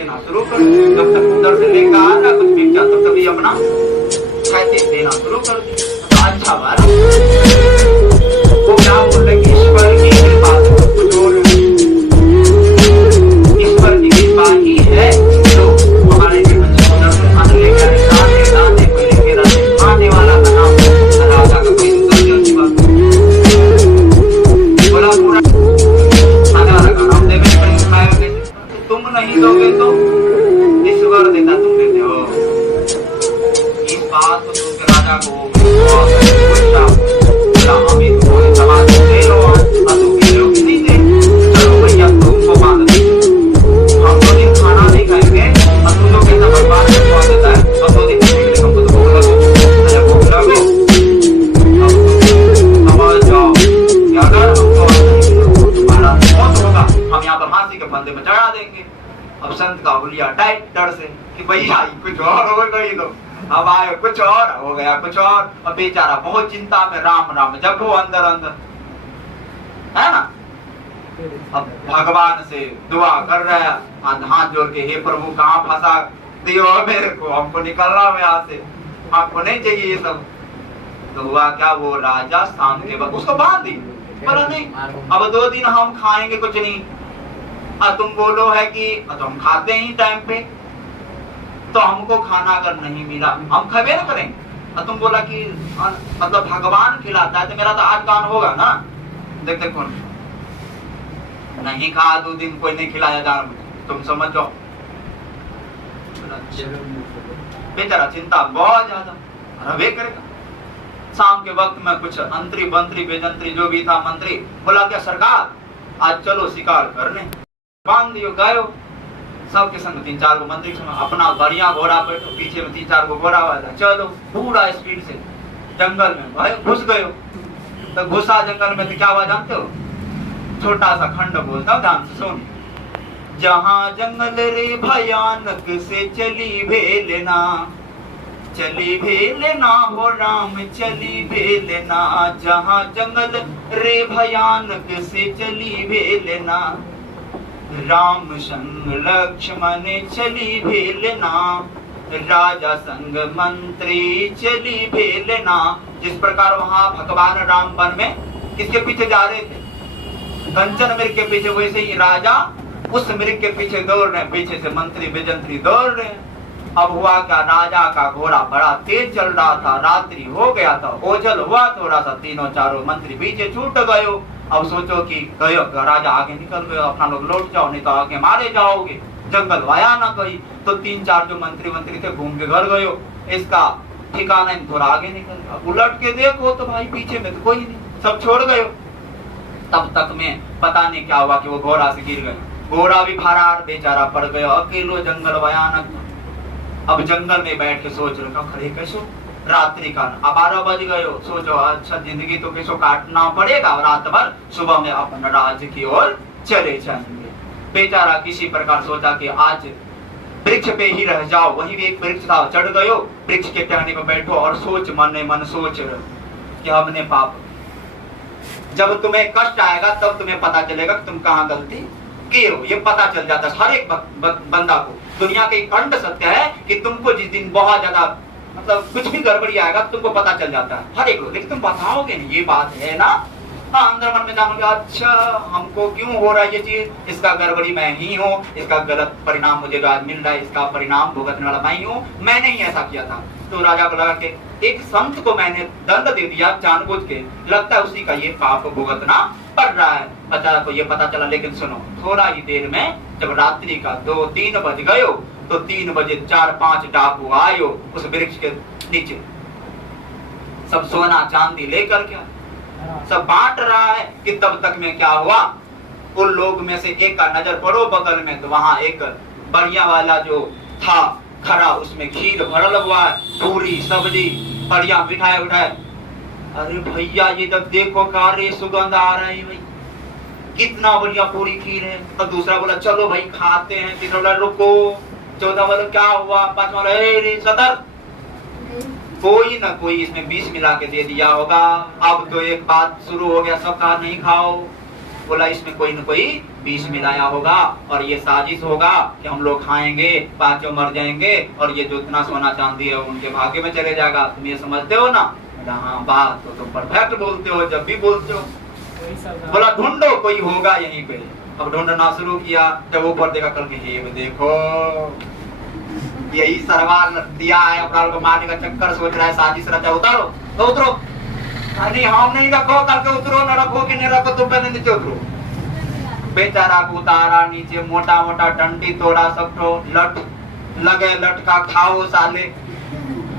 देना शुरू कर। जब तक उधर से लेकर आ रहा कुछ बिक जाता तब तभी अपना खाते देना शुरू कर दिया। अच्छा बात वो क्या बोल रहे कि ईश्वर की कृपा से कुछ और ईश्वर की कृपा ही है जो हमारे जीवन से उधर से खाने लेकर दाने को लेकर आने वाला बना राजा का कोई दूसरी की बात बोला पूरा खाने वाला का नाम देवे तुम नहीं दोगे तो ईश्वर देता तुम देते हो। इस बात को सुनकर राजा को हम ही तुम्हारे समाज दे लो लोग नहीं दे चलो भैया तुमको बांध दे हम 2 दिन खाना नहीं खाएंगे और तुम लोग कैसा बर्बाद देता है और 2 दिन हमको तो भूख लगो समझ जाओ क्या अगर हमको तुम्हारा मौत होगा हम यहाँ पर फांसी के फंदे में चढ़ा देंगे। अब संत का हुलिया टाइट डर से कि भैया कुछ और हो गई तो अब आए कुछ और हो गया कुछ और बेचारा बहुत चिंता में राम राम जब वो अंदर अंदर है ना। अब भगवान से दुआ कर रहा है हाथ जोड़ के हे प्रभु कहाँ फंसा दियो मेरे को हमको निकलना है यहाँ से आपको नहीं चाहिए ये सब। तो हुआ क्या वो राजा शाम के वक्त उसको बांध दी बोला नहीं अब 2 दिन हम खाएंगे कुछ नहीं और तुम बोलो है कि तो हम खाते ही टाइम पे तो हमको खाना अगर नहीं मिला हम खबे ना करेंगे और तुम बोला कि मतलब भगवान खिलाता है तो मेरा तो आज कान होगा ना। देखते कौन नहीं खा 2 दिन कोई नहीं खिलाया जान तुम समझ जाओ बेचारा चिंता बहुत ज्यादा वे करेगा। शाम के वक्त में कुछ अंतरी बंतरी बेजंतरी जो भी था मंत्री बोला क्या सरकार आज चलो शिकार करने बांध दियो गायो सबके संग 3-4 को मंत्री अपना बढ़िया घोड़ा बैठो पीछे में 3-4 को घोड़ा वाला चलो पूरा स्पीड से जंगल में भाई घुस गयो। तो घुसा जंगल में तो क्या हुआ जानते हो छोटा सा खंड बोलता हूँ ध्यान से सुन। जहाँ जंगल रे भयानक से चली भेलना हो राम चली भेलना जहाँ जंगल रे भयानक से चली भेलना राम संग लक्ष्मण चली भेलना राजा संग मंत्री चली भेलना। जिस प्रकार वहां भगवान राम वन में किसके पीछे जा रहे थे कंचन मृग के पीछे वैसे ही राजा उस मृग के पीछे दौड़ रहे पीछे से मंत्री बेजंत्री दौड़ रहे। अब हुआ क्या राजा का घोड़ा बड़ा तेज चल रहा था रात्रि हो गया था ओझल हुआ थोड़ा सा 3-4 मंत्री पीछे छूट गए। अब सोचो कि गयो राजा आगे निकल गए अपना लोग लौट जाओ नहीं तो आगे मारे जाओगे जंगल वाया ना कहीं। तो 3-4 जो मंत्री थे घूम के घर गयो इसका ठिकाना नहीं थोड़ा आगे निकल गया उलट के देखो तो भाई पीछे में तो कोई नहीं सब छोड़ गयो। तब तक में पता नहीं क्या हुआ कि वो घोड़ा से गिर गए घोड़ा भी फरार बेचारा पड़ गया अकेलो जंगल भयानक। अब जंगल में बैठ के सोच रखा खड़े कैसो रात्रि का 12 बज गए सोचो अच्छा जिंदगी तो कैसो काटना पड़ेगा रात भर सुबह में अपन राज्य की ओर चले जाएंगे। बेचारा किसी प्रकार सोचा कि आज वृक्ष पे ही रह जाओ वही भी एक वृक्ष था चढ़ गयो वृक्ष के टहनी पे बैठो और सोच मन मन सोच कि हमने पाप जब तुम्हें कष्ट आएगा तब तुम्हें पता चलेगा कि तुम कहाँ गलती किए हो। ये पता चल जाता है हर एक बंदा को दुनिया के खंड सत्य है कि तुमको जिस दिन बहुत ज्यादा मतलब कुछ भी गड़बड़ी आएगा तुमको पता चल जाता है हर एक लोग लेकिन तुम बताओगे नहीं ये बात है ना। हाँ अंदर मन में जानोगे अच्छा हमको क्यों हो रहा है ये चीज इसका गड़बड़ी मैं ही हूँ इसका गलत परिणाम मुझे आज मिल रहा है इसका परिणाम भुगतने वाला मैं ही हूँ मैंने ही ऐसा किया था। तो राजा को लगा कि एक संत को मैंने दंड दे दिया जानबूझ के लगता है उसी का ये पाप भुगतना पड़ रहा है। बच्चा को ये पता चला लेकिन सुनो थोड़ा ही देर में जब रात्रि का 2-3 बज गयो तो 3 बजे 4-5 डाकू आयो उस वृक्ष के नीचे सब सोना चांदी लेकर क्या सब बांट रहा है कि तब तक में क्या हुआ उन लोग में से एक का नजर पड़ो बगल में तो वहां एक बढ़िया वाला जो था खड़ा उसमें खीर भरल हुआ है पूरी सब्जी बढ़िया मिठाई उठाए। अरे भैया ये जब देखो कार्य सुगंध आ रहा है भाई कितना बढ़िया पूरी खीर है। तो दूसरा बोला चलो भाई खाते हैं तीसरा बोला रुको चौथा बोला क्या हुआ पांचवा बोला सतर कोई ना कोई इसमें 20 मिला के दे दिया होगा। अब तो एक बात शुरू हो गया सब कहा नहीं खाओ बोला इसमें कोई न कोई विष मिलाया होगा और ये साजिश होगा कि हम लोग खाएंगे, पांचों मर जाएंगे और ये जो इतना सोना चांदी है उनके भाग्य में चले जाएगा। तुम ये समझते हो ना? हाँ, बात तो तुम परफेक्ट बोलते हो जब भी बोलते हो। बोला ढूंढो, कोई होगा यहीं पे। अब ढूंढना शुरू किया, जब ऊपर देखा कल के ये देखो यही सरवार दिया है, अपना को मारने का चक्कर सोच रहा है, साजिश रचा। उतारो तो उतरो, नहीं हम नहीं रखो, कल के उतरो, न रखो कि नहीं रखो, तुम पहले नीचे उतरो। बेचारा को उतारा नीचे, मोटा मोटा डंडी तोड़ा, सब तो लट लगे, लटका खाओ साले।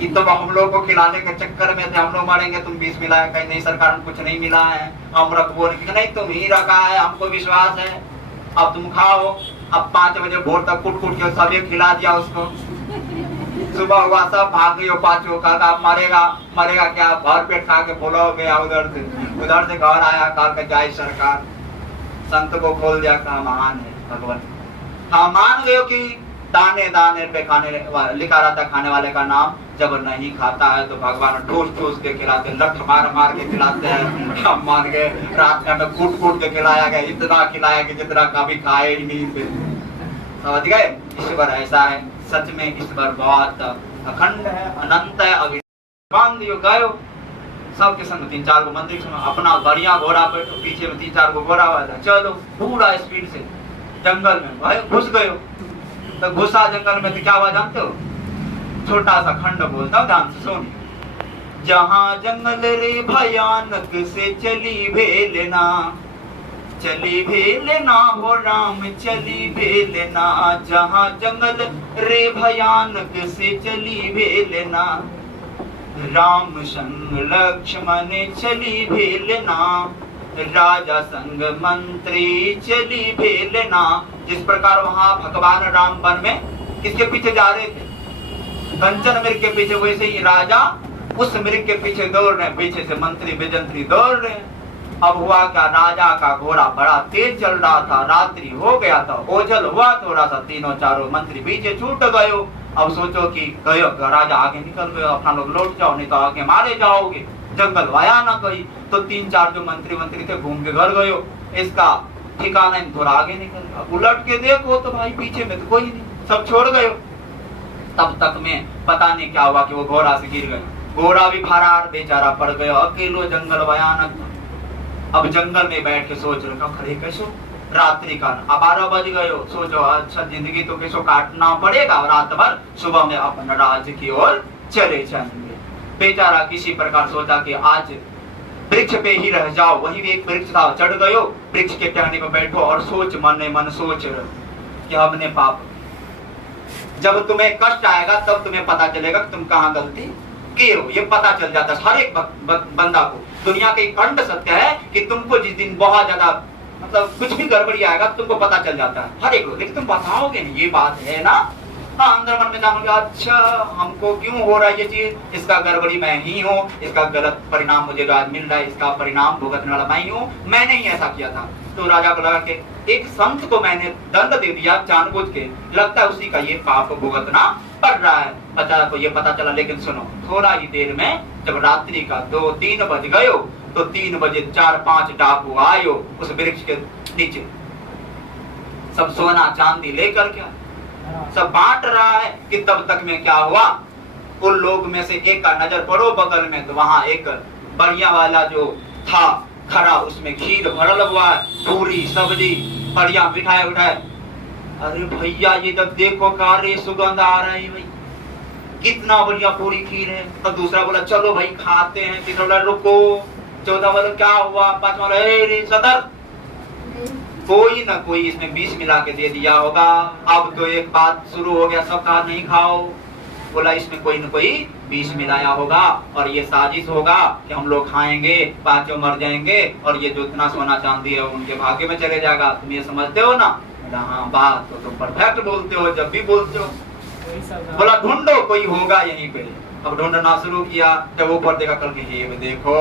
ये तो हम लोग को खिलाने के चक्कर में थे, हम लोग मारेंगे, तुम बीस मिलाया, कहीं नहीं सरकार में कुछ नहीं मिला है, हम रखो नहीं, तुम ही रखा है, हमको विश्वास है, अब तुम खाओ। अब 5 बजे भोर तक कुट कुट के सभी खिला दिया उसको। सुबह हुआ सब भाग गई, पांचों का मरेगा मरेगा क्या, भर पेट खा के बोला गया। उधर से घर आया, कहा के जाए सरकार, संत को खोल दिया, कहा महान है भगवान। हाँ, मान गए कि दाने दाने पे खाने लिखा रहता खाने वाले का नाम, जब नहीं खाता है तो भगवान ठूस ठूस के खिलाते, लठ मार मार के खिलाते हैं। हम मान गए, रात में कूट कूट के खिलाया गया, इतना खिलाया कि जितना कभी खाए ही नहीं थे। समझ गए? ईश्वर ऐसा है, सच में ईश्वर बहुत अखंड है, अनंत है। अभी बांध दियो गायो सबके संग 3-4 गो मंदिर सुनो, अपना बढ़िया घोड़ा बैठो, पीछे में 3-4 गो घोड़ा वाला, चलो पूरा स्पीड से जंगल में भाई घुस गए। तो घुसा जंगल में तो क्या हुआ जानते हो? छोटा सा खंड बोलता हूँ, ध्यान से सुन। जहाँ जंगल रे भयानक से चली भेलना, चली भेलना हो राम चली भेलना, जहाँ जंगल रे भयानक से चली भेलना, राम संग लक्ष्मण चली भेलना, राजा संग मंत्री चली भेलना। जिस प्रकार वहां भगवान राम वन में किसके पीछे जा रहे थे? कंचन मृग के पीछे, वैसे ही राजा उस मृग के पीछे दौड़ रहे हैं, पीछे से मंत्री विजंत्री दौड़ रहे हैं। अब हुआ क्या, राजा का घोड़ा बड़ा तेज चल रहा था, रात्रि हो गया था, ओझल हुआ थोड़ा सा, तीनों चारों मंत्री पीछे छूट गए। अब सोचो कि गयो राजा आगे निकल गए, अपना लोग लौट जाओ, नहीं तो आगे मारे जाओगे, जंगल वाया ना कहीं। तो 3-4 जो मंत्री थे घूम के घर गयो, इसका ठिकाना नहीं, थोड़ा आगे निकल गया, उलट के देखो तो भाई पीछे में तो कोई नहीं, सब छोड़ गए। तब तक में पता नहीं क्या हुआ कि वो घोड़ा से गिर गए, घोड़ा भी फरार, बेचारा पड़ गया, अकेलो जंगल भयानक। अब जंगल में बैठ के सोच रखा, खड़े कैसो रात्रि का 12 बज गए, सोचो अच्छा जिंदगी तो कैसो काटना पड़ेगा, रात भर सुबह में अपने राज्य की ओर चले जाएंगे। बेचारा किसी प्रकार सोचा कि आज वृक्ष पे ही रह जाओ, वहीं भी एक वृक्ष था, चढ़ गयो, वृक्ष के टहनी पे बैठो और सोच, मन मन सोच कि हमने पाप। जब तुम्हें कष्ट आएगा तब तुम्हें पता चलेगा कि तुम कहाँ गलती किए हो, ये पता चल जाता है हर एक बंदा को। दुनिया के कंठ सत्य है कि तुमको जिस दिन बहुत ज्यादा मतलब कुछ भी गड़बड़ी आएगा तुमको पता चल जाता है हर एक, लेकिन तुम बताओगे नहीं, ये बात है ना। हाँ, अंदर मन में जाओगे, अच्छा हमको क्यों हो रहा है ये चीज, इसका गड़बड़ी मैं ही हूँ, इसका गलत परिणाम मुझे जो आज मिल रहा है इसका परिणाम भुगतने वाला मैं ही हूँ, मैंने ही ऐसा किया था। तो राजा को लगा कि एक संत को मैंने दंड दे दिया जानबूझ के, लगता है उसी का ये पाप भुगतना पड़ रहा है। बच्चा को ये पता चला, लेकिन सुनो, थोड़ा ही देर में जब रात्रि का 2-3 बज गयो तो 3 बजे 4-5 डाकू आयो उस वृक्ष के नीचे, सब सोना चांदी लेकर के सब बांट रहा है। कि तब तक में क्या हुआ, उन लोग में से एक का नजर पड़ो बगल में, तो वहां एक बढ़िया वाला जो था खड़ा, उसमें खीर भरल हुआ है, पूरी सब्जी बढ़िया मिठाई उठाए। अरे भैया ये जब देखो कार्य सुगंध आ रहा है भाई, कितना बढ़िया पूरी खीर है। तो दूसरा बोला चलो भाई खाते हैं, तीसरा बोला रुको, चौथा बोला क्या हुआ, पांचवा बोला सदर कोई ना कोई इसमें विष मिला के दे दिया होगा। अब तो एक बात शुरू हो गया, सब कहा नहीं खाओ, बोला इसमें कोई ना कोई विष मिलाया होगा और ये साजिश होगा कि हम लोग खाएंगे, पांचों मर जाएंगे और ये जो इतना सोना चांदी है उनके भाग्य में चले जाएगा। तुम ये समझते हो ना? हाँ, बात तो तुम परफेक्ट बोलते हो जब भी बोलते हो। बोला ढूंढो, कोई होगा यहीं पे। अब ढूंढना शुरू किया, जब ऊपर देखा कल के ये देखो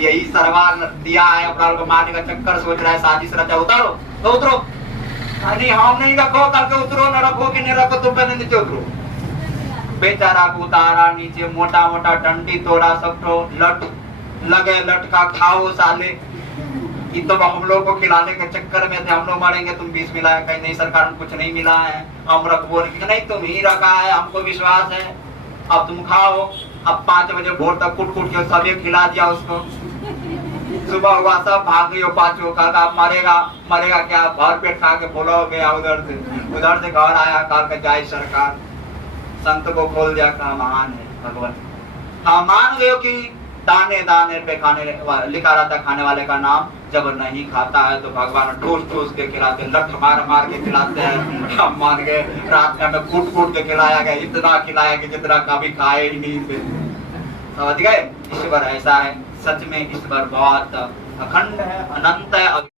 यही सरवार दिया है, अपना को मारने का चक्कर सोच रहा है, साजिश रचा। उतारो तो उतरो, नहीं हम नहीं रखो, कल के उतरो, न रखो कि नहीं रखो, तुम पहले नीचे उतरो। बेचारा को उतारा नीचे, मोटा मोटा डंडी तोड़ा, सब तो लट लगे, लटका खाओ साले। कि तुम हम लोग को खिलाने के चक्कर में थे, हम लोग मरेंगे, तुम बीस मिला है। कहीं नहीं सरकार में कुछ नहीं मिला है। हम रख बोल नहीं, तुम ही रखा है, हमको विश्वास है, अब तुम खाओ। अब 5 बजे भोर तक कुट कुट के सभी खिला दिया उसको। सुबह हुआ सब भाग गई, पांचों का मरेगा मरेगा क्या, भर पेट खा के बोला हो गया। उधर से घर आया, कहा के जाए सरकार, संत को खोल दिया, कहा महान है भगवान। हाँ मान गए कि दाने दाने पे खाने लिखा रहता है खाने वाले का नाम, जब नहीं खाता है तो भगवान ठोस ठोस के खिलाते, लठ मार मार के खिलाते हैं। हम मान गए रात में हमें कूट कूट के खिलाया गया, इतना खिलाया कि जितना कभी खाए ही नहीं थे। समझ गए? ईश्वर ऐसा है, सच में ईश्वर बहुत अखंड है, अनंत है।